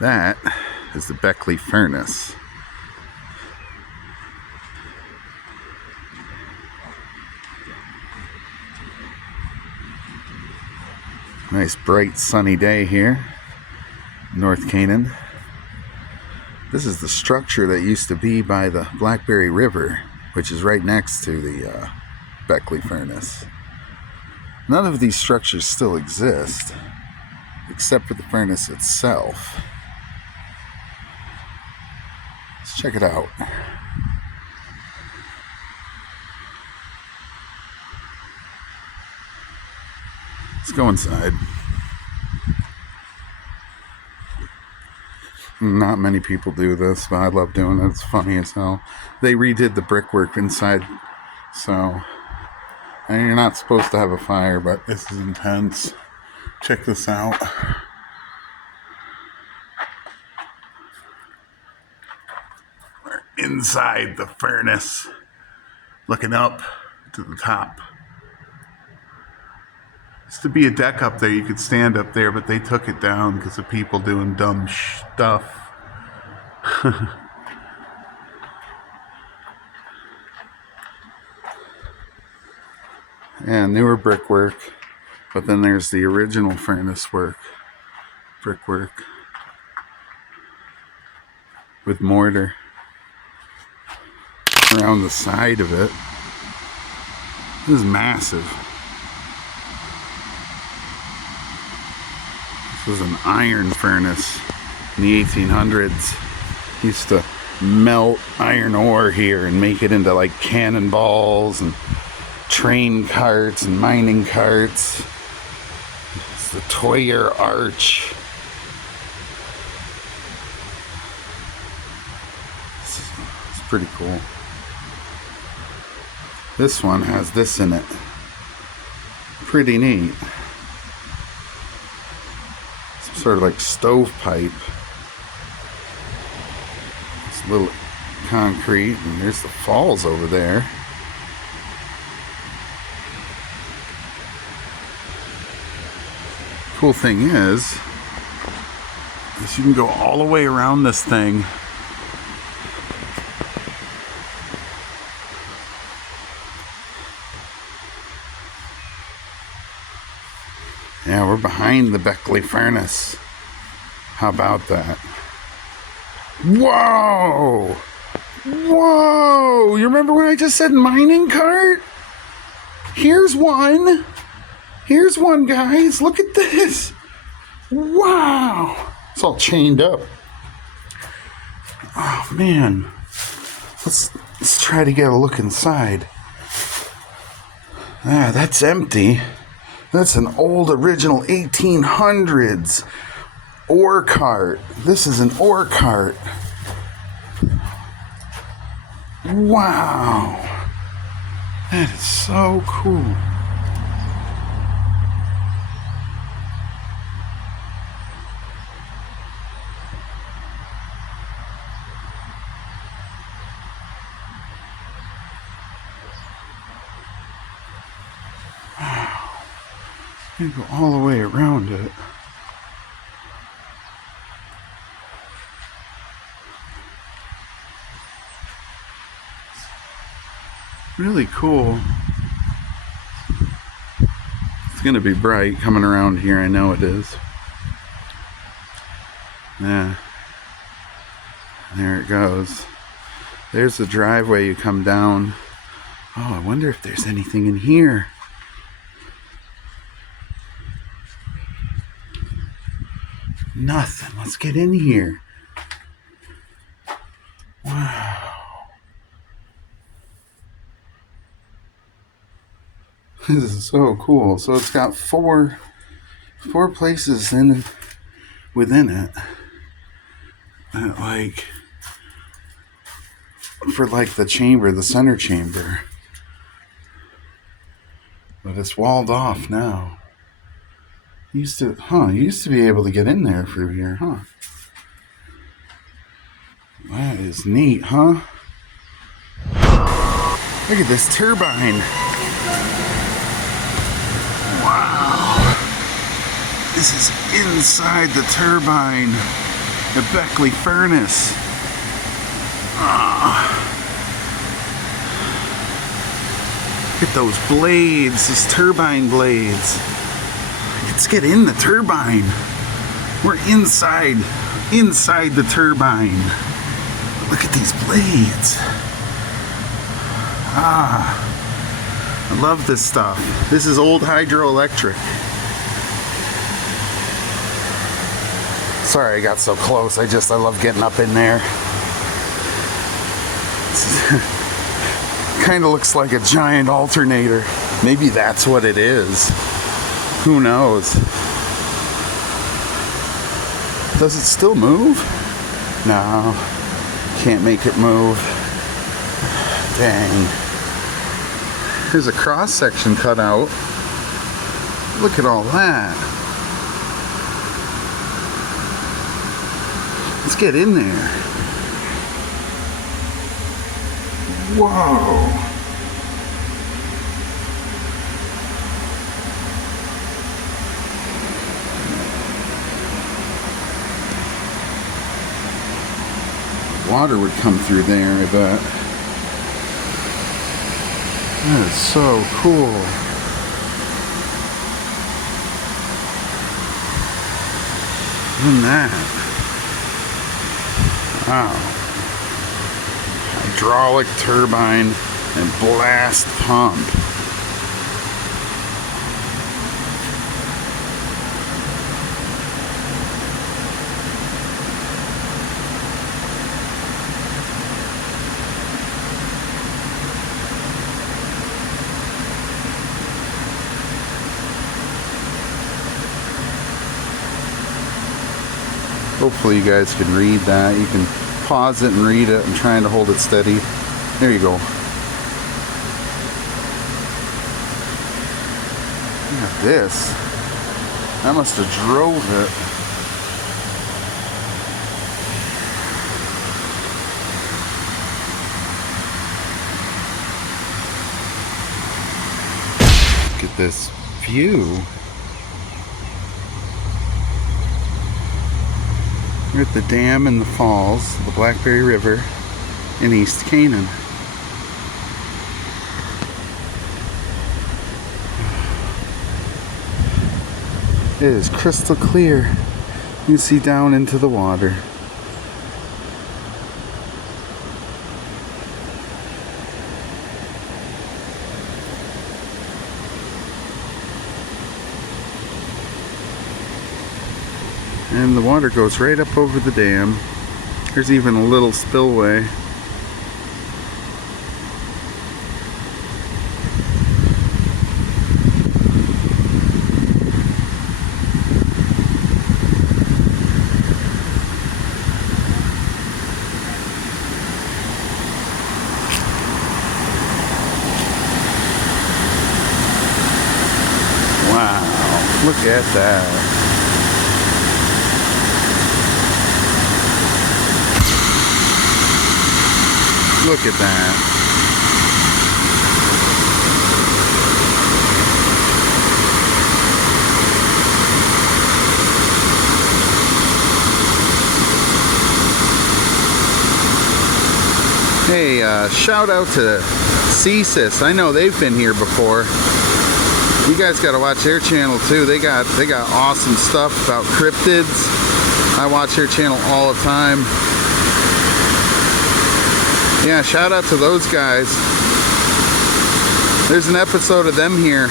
That is the Beckley Furnace. Nice bright sunny day here, North Canaan. This is the structure that used to be by the Blackberry River, which is right next to the Beckley Furnace. None of these structures still exist, except for the furnace itself. Let's check it out. Let's go inside. Not many people do this, but I love doing it. It's funny as hell. They redid the brickwork inside, so and you're not supposed to have a fire, but this is intense. Check this out. We're inside the furnace, looking up to the top. Used to be a deck up there, you could stand up there, but they took it down because of people doing dumb stuff. And newer brickwork, but then there's the original furnace brickwork with mortar around the side of it. This is massive. This was an iron furnace in the 1800s. Used to melt iron ore here and make it into like cannonballs and train carts and mining carts. It's the Toyer Arch. It's pretty cool. This one has this in it. Pretty neat. Some sort of like stovepipe. This little concrete, and there's the falls over there. Cool thing is you can go all the way around this thing. Yeah, we're behind the Beckley Furnace. How about that? Whoa! Whoa! You remember when I just said mining cart? Here's one. Here's one, guys. Look at this. Wow. It's all chained up. Oh, man. Let's try to get a look inside. Ah, that's empty. That's an old original 1800s ore cart. This is an ore cart. Wow. That is so cool. You go all the way around it. Really cool. It's going to be bright coming around here. I know it is. Yeah. There it goes. There's the driveway you come down. Oh, I wonder if there's anything in here. Nothing. Let's get in here. Wow. This is so cool. So it's got four places within it. Like for like the chamber, the center chamber. But it's walled off now. You used to be able to get in there through here, huh? That is neat, huh? Look at this turbine. Wow. This is inside the turbine. The Beckley Furnace. Look at those blades, these turbine blades. Let's get in the turbine. We're inside the turbine. Look at these blades. I love this stuff. This is old hydroelectric. Sorry I got so close. I love getting up in there. Kind of looks like a giant alternator. Maybe that's what it is. Who knows? Does it still move? No. Can't make it move. Dang. There's a cross section cut out. Look at all that. Let's get in there. Whoa. Water would come through there, I bet. That is so cool. Look at that. Wow. Hydraulic turbine and blast pump. Hopefully you guys can read that. You can pause it and read it. I'm trying to hold it steady. There you go. Look at this. I must have drove it. Look at this view. We're at the dam and the falls, the Blackberry River in East Canaan. It is crystal clear. You can see down into the water. And the water goes right up over the dam. There's even a little spillway. Wow, look at that. Look at that. Hey, shout out to CSIS. I know they've been here before. You guys got to watch their channel too. They got awesome stuff about cryptids. I watch their channel all the time. Yeah, shout out to those guys. There's an episode of them here